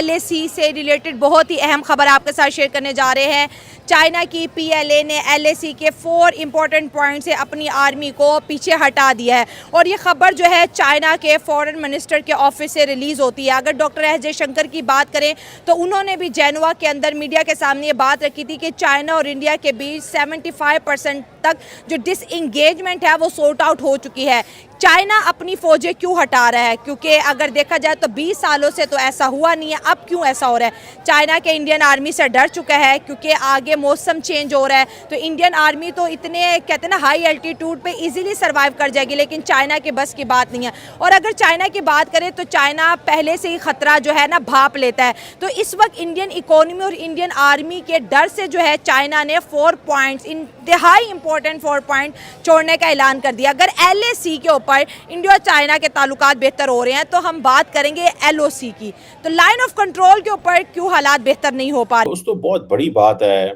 LAC से related बहुत ही अहम खबर आपके साथ शेयर करने जा रहे हैं। चाइना की PLA ने LAC के 4 इंपॉर्टेंट पॉइंट से अपनी आर्मी को पीछे हटा दिया है और ये खबर जो है चाइना के फॉरेन मिनिस्टर के ऑफिस से रिलीज़ होती है। अगर डॉक्टर एस जयशंकर की बात करें तो उन्होंने भी जेनेवा के अंदर मीडिया के सामने ये बात रखी थी कि चाइना और इंडिया के बीच 75% तक जो डिसएंगेजमेंट है वो सॉर्ट आउट हो चुकी है। चाइना अपनी फौजें क्यों हटा रहा है, क्योंकि अगर देखा जाए तो 20 सालों से तो ऐसा हुआ नहीं है, अब क्यों ऐसा हो रहा है। चाइना के इंडियन आर्मी से डर चुका है क्योंकि आगे मौसम चेंज हो रहा है, तो इंडियन आर्मी तो इतने कहते हैं ना हाई एल्टीट्यूड पे इजीली सर्वाइव कर जाएगी, लेकिन चाइना के बस की बात नहीं है। और अगर चाइना की बात करें तो चाइना पहले से ही खतरा जो है ना भाप लेता है, तो इस वक्त इंडियन इकोनॉमी और इंडियन आर्मी के डर से जो है चाइना ने 4 पॉइंट्स, इंतहाई इंपॉर्टेंट 4 पॉइंट छोड़ने का ऐलान कर दिया। अगर LAC के ऊपर इंडिया और चाइना के ताल्लुकात बेहतर हो रहे हैं तो हम बात करेंगे LOC की, तो लाइन ऑफ कंट्रोल के ऊपर क्यों हालात बेहतर नहीं हो पा रहे। दोस्तों बहुत बड़ी बात है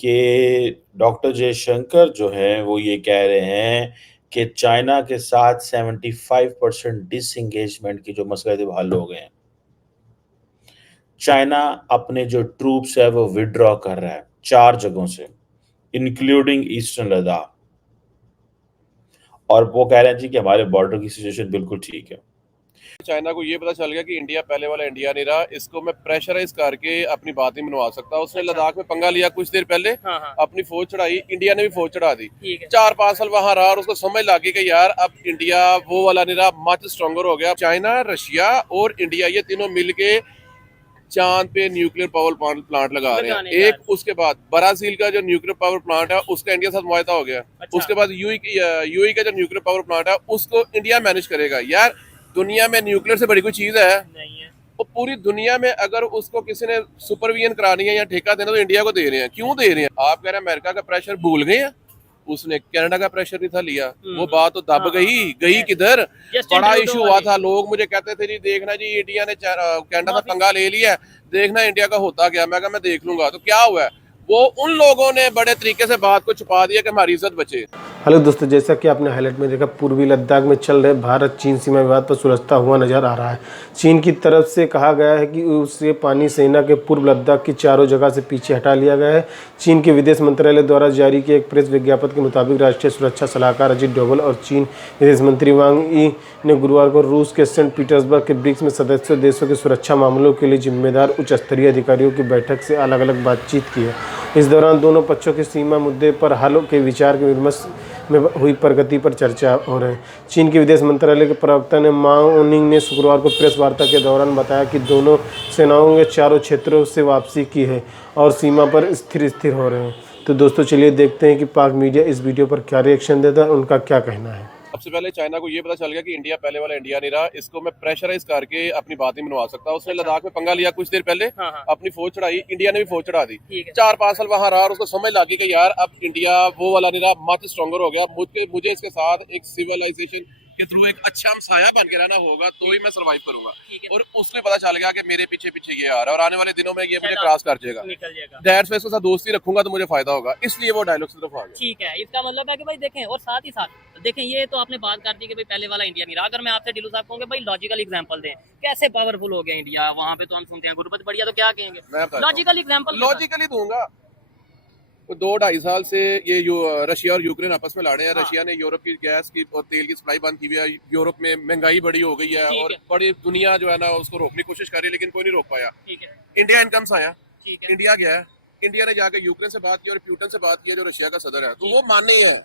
कि डॉक्टर जयशंकर जो है वो ये कह रहे हैं कि चाइना के साथ 75% डिसएंगेजमेंट की जो मसले थे वो हल हो गए हैं। चाइना अपने जो ट्रूप्स है वो विड्रॉ कर रहा है 4 जगहों से, इंक्लूडिंग ईस्टर्न लद्दाख, और वो कह रहे हैं जी कि हमारे बॉर्डर की सिचुएशन बिल्कुल ठीक है। चाइना को ये पता चल गया कि इंडिया पहले वाला इंडिया नहीं रहा, इसको मैं प्रेशराइज करके अपनी बात नहीं मनवा सकता। उसने लद्दाख में पंगा लिया कुछ देर पहले, अपनी फौज चढ़ाई, इंडिया ने भी फौज चढ़ा दी, 4-5 साल वहां रहा और उसको समझ लगी कि यार अब इंडिया वो वाला नहीं रहा, मच स्ट्रॉन्गर हो गया। चाइना, रशिया और इंडिया ये तीनों मिलके चांद पे न्यूक्लियर पावर प्लांट लगा रहे हैं। एक उसके बाद ब्राजील का जो न्यूक्लियर पावर प्लांट है उसका इंडिया के साथ मुआहदा हो गया। उसके बाद यूएई का जो न्यूक्लियर पावर प्लांट है उसको इंडिया मैनेज करेगा। यार दुनिया में न्यूक्लियर से बड़ी कोई चीज है नहीं है। और पूरी दुनिया में अगर उसको किसी ने सुपरविजन करानी है या ठेका देना तो इंडिया को दे रहे हैं। क्यों दे रहे हैं? आप कह रहे हैं अमेरिका का प्रेशर भूल गए हैं, उसने कनाडा का प्रेशर नहीं था लिया, वो बात तो दब गई किधर। बड़ा इशू हुआ था, लोग मुझे कहते थे जी देखना जी इंडिया ने कनाडा से पंगा ले लिया, देखना इंडिया का होता क्या। मैं कहा मैं देख लूंगा। तो क्या हुआ, वो उन लोगों ने बड़े तरीके से बात को छुपा दिया कि हमारी इज्जत बचे। हेलो दोस्तों, जैसा कि आपने हाईलाइट में देखा, पूर्वी लद्दाख में चल रहे भारत चीन सीमा विवाद पर सुलझता हुआ नजर आ रहा है। चीन की तरफ से कहा गया है कि उससे पानी सेना के पूर्व लद्दाख की चारों जगह से पीछे हटा लिया गया है। चीन के विदेश मंत्रालय द्वारा जारी किए एक प्रेस विज्ञापन के मुताबिक राष्ट्रीय सुरक्षा सलाहकार अजित डोभाल और चीन विदेश मंत्री वांग यी ने गुरुवार को रूस के सेंट पीटर्सबर्ग के ब्रिक्स में सदस्य देशों की सुरक्षा मामलों के लिए जिम्मेदार उच्च स्तरीय अधिकारियों की बैठक से अलग अलग बातचीत की है। इस दौरान दोनों पक्षों के सीमा मुद्दे पर हल के विचार के विमर्श में हुई प्रगति पर चर्चा हो रही है। चीन के विदेश मंत्रालय के प्रवक्ता ने माओ निंग ने शुक्रवार को प्रेस वार्ता के दौरान बताया कि दोनों सेनाओं के चारों क्षेत्रों से वापसी की है और सीमा पर स्थिर हो रहे हैं। तो दोस्तों चलिए देखते हैं कि पाक मीडिया इस वीडियो पर क्या रिएक्शन देता है, उनका क्या कहना है। सबसे पहले चाइना को ये पता चल गया कि इंडिया पहले वाला इंडिया नहीं रहा, इसको मैं प्रेशराइज करके अपनी बात नहीं मनवा सकता। उसने लद्दाख में पंगा लिया कुछ देर पहले, अपनी फौज चढ़ाई, इंडिया ने भी फौज चढ़ा दी, 4-5 साल वहां रहा और उसको समझ लगी कि यार अब इंडिया वो वाला नहीं रहा, मच स्ट्रॉन्गर हो गया। मुझे इसके साथ एक सिविलाइजेशन के थ्रू एक अच्छा हमसाया बन के रहना होगा तो ही मैं सर्वाइव करूंगा। और उसको पता चल गया कि मेरे पीछे पीछे ये आ रहा है और आने वाले दिनों में ये मुझे क्रॉस कर जाएगा, दैट्स वाई इसके साथ दोस्ती रखूंगा तो मुझे फायदा होगा, इसलिए वो डायलॉग की तरफ आ गया। ठीक है, इसका मतलब है कि भाई देखें, और साथ ही साथ देखें, ये तो आपने बात कर दी कि भाई पहले वाला इंडिया नहीं रहा। अगर मैं आपसे ढिल्लू साहब कहूंगा भाई लॉजिकल एग्जांपल दें, कैसे पावरफुल हो गया इंडिया, वहां पे तो हम सुनते हैं गुरबत बढ़िया, तो क्या कहेंगे? लॉजिकल एग्जांपल लॉजिकली दूंगा। 2-2.5 साल से ये रशिया और यूक्रेन आपस में लड़े हैं। रशिया ने यूरोप की गैस की और तेल की सप्लाई बंद की हुई है। यूरोप में महंगाई बड़ी हो गई है और बड़ी दुनिया जो है ना उसको रोकने की कोशिश कर रही है, लेकिन कोई नहीं रोक पाया। इंडिया इनकम्स आया, इंडिया गया है, इंडिया ने जाके यूक्रेन से बात की और प्यूटन से बात की जो रशिया का सदर है, तो वो माने है,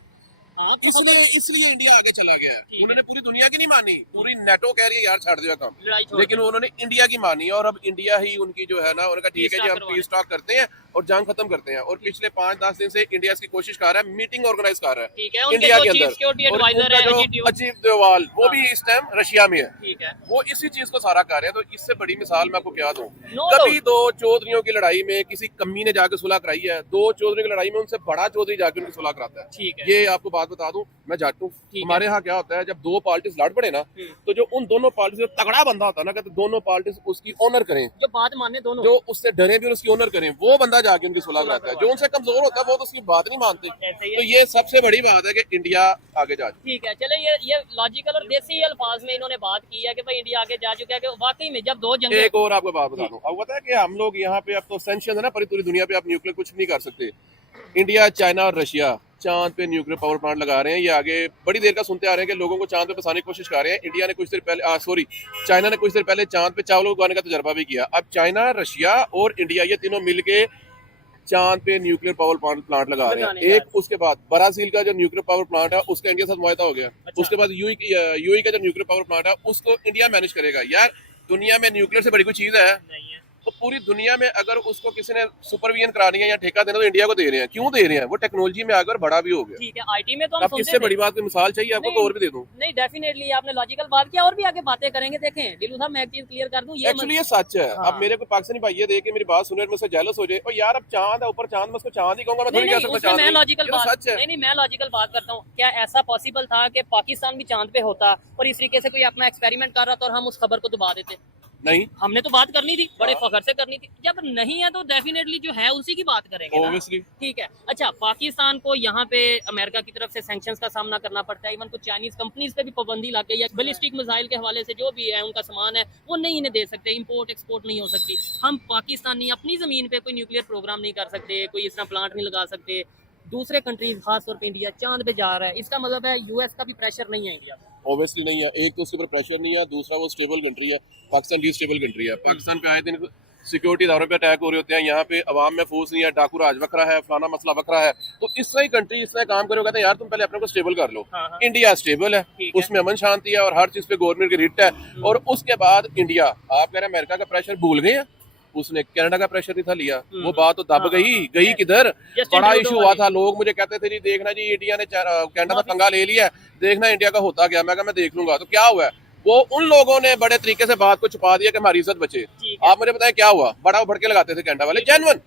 इसलिए इंडिया आगे चला गया है। उन्होंने पूरी दुनिया की नहीं मानी, पूरी नेटो कह रही है यार छाड़ दिया काम, लेकिन उन्होंने इंडिया की मानी और अब इंडिया ही उनकी जो है ना, उनका ठीक है जी हम पीस टॉक करते हैं और जंग खत्म करते हैं। और पिछले 5-10 दिन से इंडिया इसकी कोशिश कर रहा है, मीटिंग ऑर्गेनाइज कर रहा है इंडिया के अंदर। अजीत डोभाल वो भी इस टाइम रशिया में है, वो इसी चीज को सारा कर रहे हैं। तो इससे बड़ी मिसाल मैं आपको क्या दूं, कभी 2 चौधरियों की लड़ाई में किसी कमी ने जाके सुलह कराई है, 2 चौधरी की लड़ाई में उनसे बड़ा चौधरी जाके उनकी सुलह कराता है। ये आपको बात बात बता दूं, मैं जट हूं, हमारे यहाँ क्या होता है जब दो पार्टीज लड़ पड़े ना, तो जो उन दोनों पार्टी से तगड़ा बंदा होता है ना, कहते दोनों पार्टी उसकी ऑनर करें, जो बात माने दोनों, जो उससे डरे भी और उसकी ऑनर करें, वो बंदा जाके उनकी सुलह कराता है। जो उनसे कमजोर होता है वो तो उसकी बात नहीं मानते। तो ये सबसे बड़ी बात है कि इंडिया आगे जा चुका है। ठीक है, चले ये लॉजिकल और देसी अल्फाज में इन्होंने बात की है कि भाई इंडिया आगे जा चुका है, कि वाकई में जब दो जंगें। एक और आपको बात बता दूं, अब पता है कि हम लोग यहाँ पे अब तो सैंक्शन है ना, पूरी दुनिया पे आप न्यूक्लियर कुछ नहीं कर सकते। इंडिया, चाइना और रशिया चांद पे न्यूक्लियर पावर प्लांट लगा रहे हैं। ये आगे बड़ी देर का सुनते आ रहे हैं कि लोगों को चांद पे फंसाने की कोशिश कर रहे हैं। इंडिया ने कुछ देर पहले चाइना ने कुछ देर पहले चांद पे चावल उगाने का तजर्बा भी किया। अब चाइना, रशिया और इंडिया ये तीनों मिलके चांद पे न्यूक्लियर पावर प्लांट लगा रहे हैं। एक उसके बाद ब्राजील का जो न्यूक्लियर पावर प्लांट है उसका इंडिया के साथ मुआहदा हो गया। उसके बाद यूएई का जो न्यूक्लियर पावर प्लांट है उसको इंडिया मैनेज करेगा। यार दुनिया में न्यूक्लियर से बड़ी कोई चीज है? तो पूरी दुनिया में अगर उसको किसी ने सुपरविजन करानी है या ठेका देना तो इंडिया को दे रहे हैं। क्यों दे रहे हैं? वो टेक्नोलॉजी में आगे और बड़ा भी हो गया। ठीक है, आईटी में तो हम अब किससे बड़ी बात की मिसाल चाहिए आपको तो और भी दे दूं। नहीं, डेफिनेटली आपने लॉजिकल बात किया और भी आगे बातें करेंगे। देखें दिलू साहब, मैं एक चीज क्लियर कर दूं, ये एक्चुअली ये सच है। हाँ। अब मेरे को पाकिस्तानी भाई ये देख के मेरी बात सुने मुझसे जेलस हो जाए, और यार अब चांद है ऊपर, चांद में उसको चांद ही कहूंगा, मैं थोड़ी कह सकता चांद। मैं लॉजिकल बात सच है। नहीं, मैं लॉजिकल बात करता हूँ। क्या ऐसा पॉसिबल था कि पाकिस्तान भी चांद पे होता और इस तरीके से कोई अपना एक्सपेरिमेंट कर रहा था और हम उस खबर को दबा देते? नहीं, हमने तो बात करनी थी, बड़े फखर से करनी थी। जब नहीं है तो डेफिनेटली जो है उसी की बात करेंगे ना। Obviously। ठीक है, अच्छा, पाकिस्तान को यहाँ पे अमेरिका की तरफ से सैंक्शंस का सामना करना पड़ता है। इवन कुछ चाइनीज कंपनीज पे भी पाबंदी लग गई है। बैलिस्टिक मिसाइल के हवाले से जो भी है उनका सामान है वो नहीं इन्हें दे सकते, इंपोर्ट एक्सपोर्ट नहीं हो सकती। हम पाकिस्तानी अपनी जमीन पे कोई न्यूक्लियर प्रोग्राम नहीं कर सकते, कोई इस तरह प्लांट नहीं लगा सकते। दूसरे कंट्रीज खासतौर पर इंडिया चांद पे जा रहा है, इसका मतलब है यूएस का भी प्रेशर नहीं है इंडिया पे। ऑब्वियसली नहीं है। एक तो उसके ऊपर प्रेशर नहीं है, दूसरा वो स्टेबल कंट्री है। पाकिस्तान भी स्टेबल कंट्री है। पाकिस्तान पे आए दिन सिक्योरिटी इदारों पे अटैक हो रहे होते हैं। यहाँ पे अवाम महफूज नहीं है, डाकू राज वकरा है, फलाना मसला वकरा है। तो इस तरह कंट्री इस तरह काम करे, कहते हैं यार तुम पहले अपने को स्टेबल कर लो। इंडिया स्टेबल है, उसमें अमन शांति है और हर चीज पे गवर्नमेंट की रिट है। और उसके बाद इंडिया, आप कह रहे हैं अमेरिका का प्रेशर भूल गए हैं, उसने कनाडा का प्रेशर नहीं था लिया। वो बात तो दब गई किधर? बड़ा इशू हुआ था, लोग मुझे कहते थे जी देखना जी इंडिया ने कनाडा का पंगा ले लिया, देखना इंडिया का होता क्या। मैं कहा मैं देख लूंगा। तो क्या हुआ? वो उन लोगों ने बड़े तरीके से बात को छुपा दिया कि हमारी इज्जत बचे। आप मुझे बताएं क्या हुआ? बड़ा भड़के लगाते थे कनाडा वाले, जेन्युइन।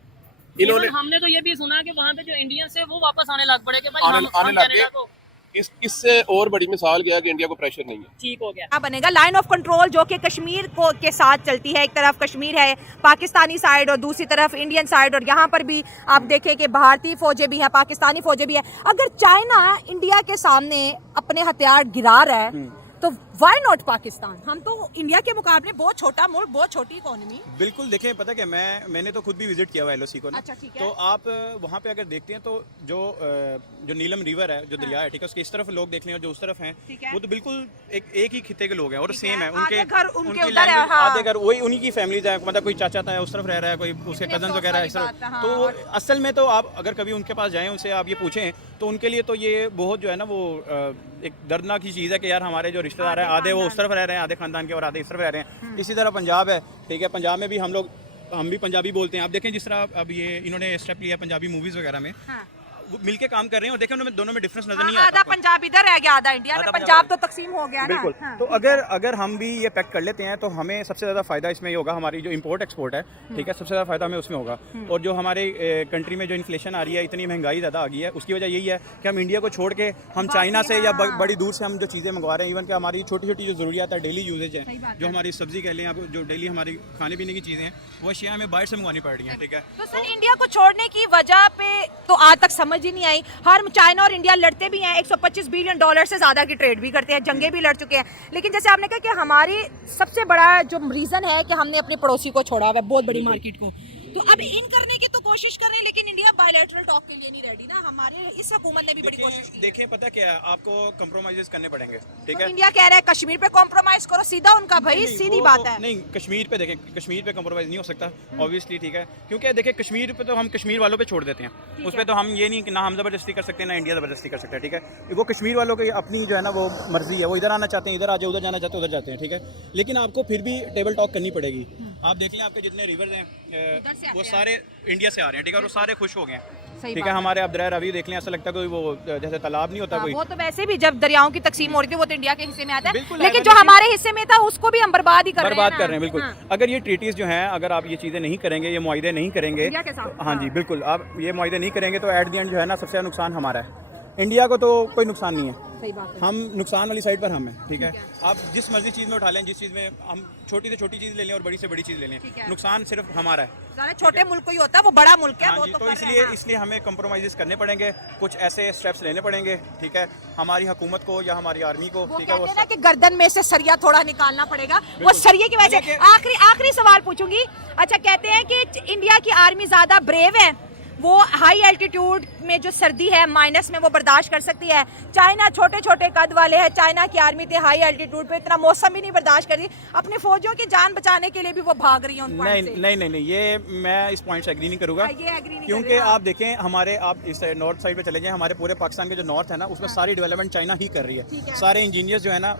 इन्होंने हमने तो ये भी सुना कि वहाँ पे जो इंडियंस है वो वापस आने लग पड़े कि भाई हम आने लग कनाडा गए। को इससे और बड़ी मिसाल क्या है कि इंडिया को प्रेशर नहीं है। ठीक हो गया। क्या बनेगा लाइन ऑफ कंट्रोल जो कि कश्मीर को के साथ चलती है। एक तरफ कश्मीर है पाकिस्तानी साइड और दूसरी तरफ इंडियन साइड, और यहाँ पर भी आप देखें कि भारतीय फौजें भी हैं, पाकिस्तानी फौजें भी हैं। अगर चाइना इंडिया के सामने अपने हथियार गिरा रहा है तो व्हाई नॉट पाकिस्तान? हम तो इंडिया के मुकाबले बहुत छोटा मुल्क, बहुत छोटी इकोनॉमी। बिल्कुल, देखें पता क्या, मैंने तो खुद भी विजिट किया हुआ LOC को ना। अच्छा, ठीक है। तो आप वहाँ पे अगर देखते हैं तो जो नीलम रिवर है, जो दरिया है, ठीक है, उसके इस तरफ लोग देख लें और जो उस तरफ हैं, वो तो बिल्कुल एक ही खिते के लोग हैं और सेम है। आधे घर उनके उनकी उधर है, language, हाँ। आधे घर वही उन्हीं की फैमिलीज है। मतलब कोई चाचा था उस तरफ रह रहा है, कोई उसके कितने कजन अफसोस वगैरह वाली इस तरफ। बात है, हाँ। तो असल में तो आप अगर कभी उनके पास जाएं, उनसे आप ये पूछें तो उनके लिए तो ये बहुत जो है ना वो एक दर्दनाक की चीज़ है कि यार हमारे जो रिश्तेदार हैं आधे वो उस तरफ रह रहे हैं, आधे खानदान के और आधे इस तरफ रह रहे हैं। इसी तरह पंजाब है, ठीक है, पंजाब में भी हम भी पंजाबी बोलते हैं। आप देखें जिस तरह अब ये इन्होंने स्टेप लिया पंजाबी मूवीज़ वगैरह में, वो मिलके काम कर रहे हैं और देखें उनमें दोनों में डिफरेंस नजर नहीं आता। आधा पंजाब इधर रह गया, आधा इंडिया में। पंजाब तो तकसीम हो गया ना। बिल्कुल। हाँ। तो अगर हम भी ये पैक्ट कर लेते हैं तो हमें सबसे ज़्यादा फ़ायदा इसमें ये होगा, हमारी जो इंपोर्ट एक्सपोर्ट है, ठीक है, सबसे ज़्यादा फ़ायदा हमें उसमें होगा। और जो हमारे कंट्री में जो इन्फ्लेशन आ रही है, इतनी महंगाई ज़्यादा आ गई है, उसकी वजह यही है कि हम इंडिया को छोड़ के हम चाइना से या बड़ी दूर से हम जो चीज़ें मंगवा रहे हैं। इवन कि हमारी छोटी छोटी जो ज़रूरियात है, डेली यूजेज है, जो हमारी सब्जी कह लें, जो डेली हमारी खाने पीने की चीज़ें हैं, वो अशिया हमें बाहर से मंगवानी पड़ रही हैं, ठीक है। तो सर इंडिया को छोड़ने की वजह पे तो आज तक समझ ही नहीं आई। हर चाइना और इंडिया लड़ते भी हैं, $125 बिलियन से ज्यादा की ट्रेड भी करते हैं, जंगे भी लड़ चुके हैं। लेकिन जैसे आपने कहा कि हमारी सबसे बड़ा जो रीजन है कि हमने अपने पड़ोसी को छोड़ा हुआ है, बहुत बड़ी मार्केट को। तो अब इन करने की तो कोशिश कर रहे हैं, लेकिन इंडिया बायलैटरल टॉक के लिए नहीं रेडी ना। हमारे इस हुकूमत ने भी बड़ी कोशिश की। देखें पता क्या है, आपको कंप्रोमाइज़ करने पड़ेंगे, ठीक तो है। इंडिया कह रहा है कश्मीर पे कॉम्प्रोमाइज करो, सीधा उनका भाई, नहीं, सीधी वो बात तो है। नहीं, कश्मीर पे देखें, कश्मीर पे कंप्रोमाइज़ नहीं हो सकता ऑब्वियसली, ठीक है। क्योंकि देखिए कश्मीर पे तो हम कश्मीर वालों पे छोड़ देते हैं, उस पर तो हम ये नहीं कि ना हम ज़बरदस्ती कर सकते हैं ना इंडिया ज़बरदस्ती कर सकता है, ठीक है। वो कश्मीर वालों की अपनी जो है ना वो मर्जी है, वो इधर आना चाहते हैं इधर आ जाए, उधर जाना चाहते हैं उधर जाते हैं, ठीक है। लेकिन आपको फिर भी टेबल टॉक करनी पड़ेगी। आप देख लें आपके जितने रिवर्स हैं वो सारे इंडिया से आ रहे हैं, ठीक है, और वो सारे खुश हो गए हैं, ठीक है। हमारे अब्दुल रवि देख लें, ऐसा लगता है कोई वो जैसे तालाब नहीं होता कोई। वो तो वैसे भी जब दरियाओं की तकसीम हो रही थी वो तो इंडिया के हिस्से में आता है, बिल्कुल लेकिन है, जो हमारे हिस्से में था उसको भी हम बर्बाद ही कर रहे हैं। बर्बाद कर रहे हैं, बिल्कुल। अगर ये ट्रीटीज जो हैं, अगर आप ये चीज़ें नहीं करेंगे, ये मुआहदे नहीं करेंगे, इंडिया के साथ, हाँ जी बिल्कुल, आप ये मुआहदे नहीं करेंगे तो एट द एंड जो है ना सबसे ज़्यादा नुकसान हमारा है, इंडिया को तो कोई नुकसान नहीं है, सही बात है। हम नुकसान वाली साइड पर हम हैं, ठीक है। आप जिस मर्जी चीज़ में उठा लें, जिस चीज़ में हम छोटी से छोटी चीज़ ले लें और बड़ी से बड़ी चीज़ ले लें, ठीक है। नुकसान सिर्फ हमारा है। ज़्यादा छोटे मुल्क को ही होता है, वो बड़ा मुल्क है, हाँ वो जी, तो तो कर रहे हैं, हाँ। इसलिए हमें कॉम्प्रोमाइज़ करने पड़ेंगे, कुछ ऐसे स्टेप्स लेने पड़ेंगे, ठीक है, हमारी हुकूमत को या हमारी आर्मी को, वो ठीक है। कहते हैं ना कि गर्दन में से सरिया थोड़ा निकालना पड़ेगा, वो सरिये की वजह से। आखिरी सवाल पूछूंगी। अच्छा, कहते हैं कि इंडिया की आर्मी ज्यादा ब्रेव है, वो हाई एल्टीट्यूड में जो सर्दी है माइनस में वो बर्दाश्त कर सकती है। चाइना छोटे छोटे कद वाले है, चाइना की आर्मी थे हाई एल्टीट्यूड पे इतना मौसम भी नहीं बर्दाश्त कर रही, अपने फौजियों की जान बचाने के लिए भी वो भाग रही है उन पॉइंट से। नहीं, ये मैं इस पॉइंट से एग्री नहीं करूँगा, ये एग्री नहीं क्योंकि कर रहे, हाँ। आप देखें हमारे, आप इस नॉर्थ साइड पे चले जाएं, हमारे पूरे पाकिस्तान के जो नॉर्थ है ना, उसमें सारी डेवलपमेंट चाइना ही कर रही ठीक है। है। सारे इंजीनियर्स जो है ना,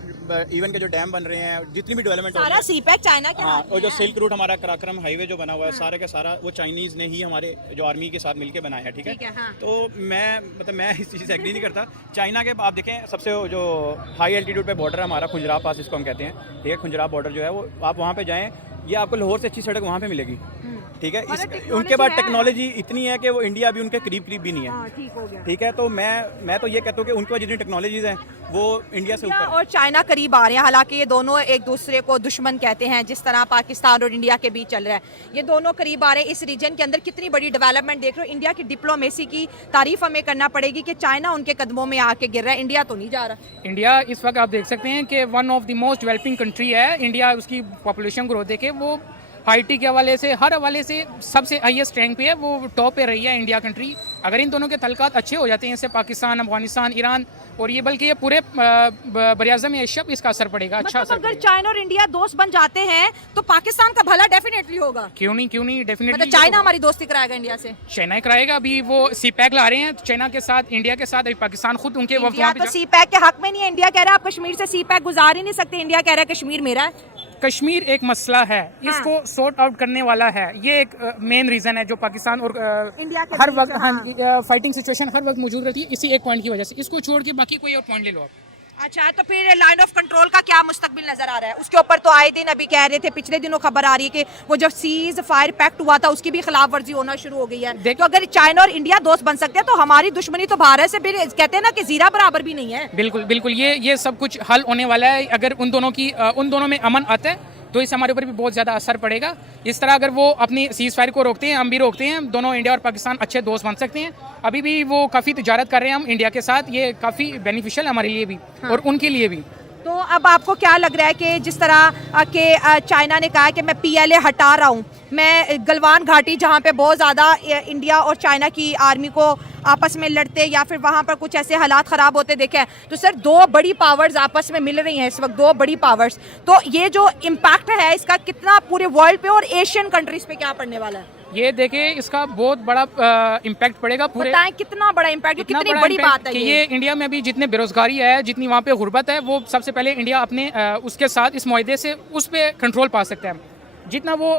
इवन के जो डैम बन रहे हैं, जितनी भी डेवलपमेंट सारा सीपैक चाइना के हाँ, हाथ में और जो है। सिल्क रूट हमारा कराक्रम हाईवे जो बना हुआ है, सारे का सारा वो चाइनीज ने ही हमारे जो आर्मी के साथ मिलके बनाया है, ठीक ठीक है, हाँ। तो मैं इस चीज़ से एग्री नहीं करता। चाइना के आप देखें, सबसे जो हाई एल्टीट्यूड पे बॉर्डर है हमारा, खुंजराब पास इसको हम कहते हैं, ठीक है। खुंजराब बॉर्डर जो है वो, आप वहाँ पे जाएं, ये आपको लाहौर से अच्छी सड़क वहाँ पे मिलेगी, ठीक है। उनके पास टेक्नोलॉजी इतनी है कि वो इंडिया भी उनके करीब भी नहीं है, ठीक हो गया। ठीक है। तो मैं तो ये कहता हूँ कि उनके पास जितनी टेक्नोलॉजीज हैं वो इंडिया से ऊपर और चाइना करीब आ रहे हैं, हालांकि ये दोनों एक दूसरे को दुश्मन कहते हैं, जिस तरह पाकिस्तान और इंडिया के बीच चल रहा है, ये दोनों करीब आ रहे हैं। इस रीजन के अंदर कितनी बड़ी डेवलपमेंट देख रहे हो। इंडिया की डिप्लोमेसी की तारीफ हमें करना पड़ेगी कि चाइना उनके कदमों में आके गिर रहा है, इंडिया तो नहीं जा रहा। इंडिया इस वक्त आप देख सकते हैं कि one of the most developing country है। इंडिया उसकी पॉपुलेशन ग्रोथ देखे, वो आईटी के हवाले से, हर हवाले से सबसे हाईएस्ट रैंक पे है, वो टॉप पे रही है इंडिया कंट्री। अगर इन दोनों के तल्कात अच्छे हो जाते हैं, इससे पाकिस्तान, अफगानिस्तान, ईरान और ये, बल्कि ये पूरे बरियाज़म एशिया पे इसका असर पड़ेगा, अच्छा असर अगर चाइना और इंडिया दोस्त बन जाते हैं तो पाकिस्तान का भला डेफिनेटली होगा। क्यों नहीं, डेफिनेटली। चाइना हमारी दोस्ती कराएगा इंडिया से, चाइना कराएगा। अभी वो सीपैक ला रहे हैं चाइना के साथ, इंडिया के साथ। अभी पाकिस्तान खुद उनके इंडिया तो सीपैक के हक में नहीं है। इंडिया कह रहा है आप कश्मीर से सीपैक गुजार ही नहीं सकते, इंडिया कह रहा है कश्मीर मेरा है। कश्मीर एक मसला है, इसको सॉर्ट आउट करने वाला है, ये एक मेन रीजन है जो पाकिस्तान और इंडिया के हर बीच, वक्त हाँ। फाइटिंग सिचुएशन हर वक्त मौजूद रहती है, इसी एक पॉइंट की वजह से। इसको छोड़ के बाकी कोई और पॉइंट ले लो आप। अच्छा, तो फिर लाइन ऑफ कंट्रोल का क्या मुस्तकबिल नजर आ रहा है? उसके ऊपर तो आए दिन अभी कह रहे थे, पिछले दिनों खबर आ रही है कि वो जब सीज फायर पैक्ट हुआ था उसकी भी खिलाफ वर्जी होना शुरू हो गई है। तो अगर चाइना और इंडिया दोस्त बन सकते हैं तो हमारी दुश्मनी तो भारत से भी, कहते हैं ना कि जीरा बराबर भी नहीं है। बिल्कुल ये सब कुछ हल होने वाला है। अगर उन दोनों में अमन आता है तो इस हमारे ऊपर भी बहुत ज़्यादा असर पड़ेगा। इस तरह अगर वो अपनी सीज फायर को रोकते हैं, हम भी रोकते हैं, दोनों इंडिया और पाकिस्तान अच्छे दोस्त बन सकते हैं। अभी भी वो काफ़ी तिजारत कर रहे हैं हम इंडिया के साथ, ये काफ़ी बेनिफिशियल है हमारे लिए भी, हाँ। और उनके लिए भी। तो अब आपको क्या लग रहा है कि जिस तरह के चाइना ने कहा कि मैं PLA हटा रहा हूँ, मैं गलवान घाटी जहाँ पे बहुत ज़्यादा इंडिया और चाइना की आर्मी को आपस में लड़ते या फिर वहाँ पर कुछ ऐसे हालात ख़राब होते देखे हैं, तो सर दो बड़ी पावर्स आपस में मिल रही हैं इस वक्त, दो बड़ी पावर्स, तो ये जो इम्पैक्ट है इसका कितना पूरे वर्ल्ड पे और एशियन कंट्रीज़ पे क्या पड़ने वाला है? ये देखिए, इसका बहुत बड़ा इम्पैक्ट पड़ेगा पूरे। बताएं कितना बड़ा इम्पैक्ट, कितनी बड़ी बात है कि ये इंडिया में भी जितने बेरोजगारी है, जितनी वहाँ पे गुर्बत है, वो सबसे पहले इंडिया अपने उसके साथ इस मुआहदे से उस पे कंट्रोल पा सकता है। जितना वो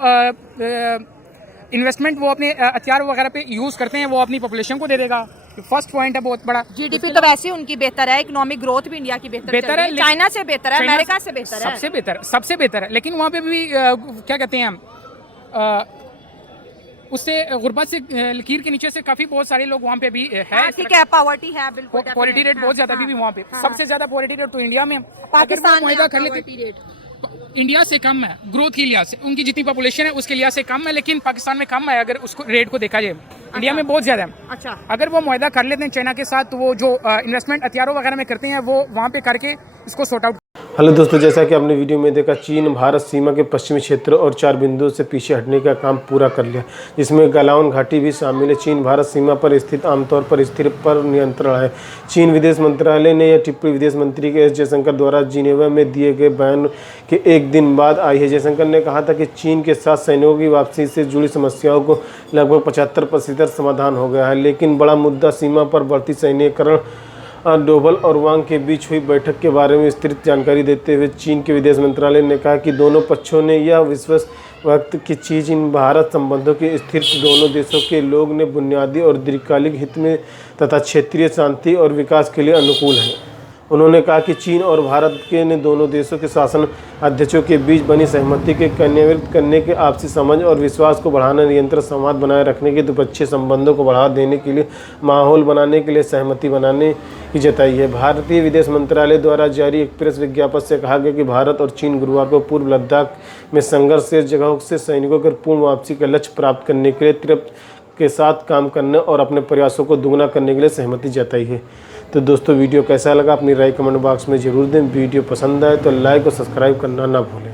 इन्वेस्टमेंट वो अपने हथियार वगैरह पे यूज़ करते हैं वो अपनी पॉपुलेशन को दे देगा। फर्स्ट पॉइंट है बहुत बड़ा। GDP तो वैसे उनकी बेहतर है, इकोनॉमिक ग्रोथ भी इंडिया की बेहतर है, चाइना से बेहतर है, अमेरिका से बेहतर है, सबसे बेहतर है। लेकिन वहाँ पे भी क्या कहते हैं हम, उससे गुर्बत से लकीर के नीचे से काफी बहुत सारे लोग वहाँ पे भी है। ठीक है, पॉवर्टी है, बिल्कुल पॉवर्टी रेट बहुत ज्यादा भी वहाँ पे, सबसे ज्यादा पॉवर्टी रेट तो इंडिया में, पाकिस्तान में कर लेते इंडिया से कम है ग्रोथ के लिहाज से, उनकी जितनी पॉपुलेशन है उसके लिहाज से कम है, लेकिन पाकिस्तान में कम है अगर उसको रेट को देखा जाए। इंडिया में बहुत ज्यादा है। अच्छा, अगर वो मुआहदा कर लेते हैं चाइना के साथ तो वो जो इन्वेस्टमेंट हथियारों वगैरह में करते हैं वो वहाँ पे करके इसको सॉर्ट आउट। हेलो दोस्तों, जैसा कि आपने वीडियो में देखा, चीन भारत सीमा के पश्चिमी क्षेत्र और 4 बिंदुओं से पीछे हटने का काम पूरा कर लिया, जिसमें गलवान घाटी भी शामिल है। चीन भारत सीमा पर स्थित आमतौर पर स्थिर पर नियंत्रण है। चीन विदेश मंत्रालय ने यह टिप्पणी विदेश मंत्री के एस जयशंकर द्वारा जिनेवा में दिए गए बयान के एक दिन बाद आई है। जयशंकर ने कहा था कि चीन के साथ सैनिकों की वापसी से जुड़ी समस्याओं को लगभग 75% समाधान हो गया है, लेकिन बड़ा मुद्दा सीमा पर बढ़ती सैन्यकरण डोभाल और वांग के बीच हुई बैठक के बारे में विस्तृत जानकारी देते हुए चीन के विदेश मंत्रालय ने कहा कि दोनों पक्षों ने यह विश्वास व्यक्त की चीन भारत संबंधों के स्थिति दोनों देशों के लोग ने बुनियादी और दीर्घकालिक हित में तथा क्षेत्रीय शांति और विकास के लिए अनुकूल है। उन्होंने कहा कि चीन और भारत के ने दोनों देशों के शासन अध्यक्षों के बीच बनी सहमति के क्रियान्वित करने के आपसी समझ और विश्वास को बढ़ाने, निरंतर संवाद बनाए रखने के द्विपक्षीय संबंधों को बढ़ावा देने के लिए माहौल बनाने के लिए सहमति बनाने की जताई है। भारतीय विदेश मंत्रालय द्वारा जारी एक प्रेस विज्ञापन से कहा गया कि भारत और चीन गुरुवार को पूर्व लद्दाख में संघर्षरत जगहों से सैनिकों की पूर्ण वापसी का लक्ष्य प्राप्त करने के लिए त्रिप के साथ काम करने और अपने प्रयासों को दुगना करने के लिए सहमति जताई है। तो दोस्तों वीडियो कैसा लगा अपनी राय कमेंट बॉक्स में ज़रूर दें। वीडियो पसंद आए तो लाइक और सब्सक्राइब करना ना भूलें।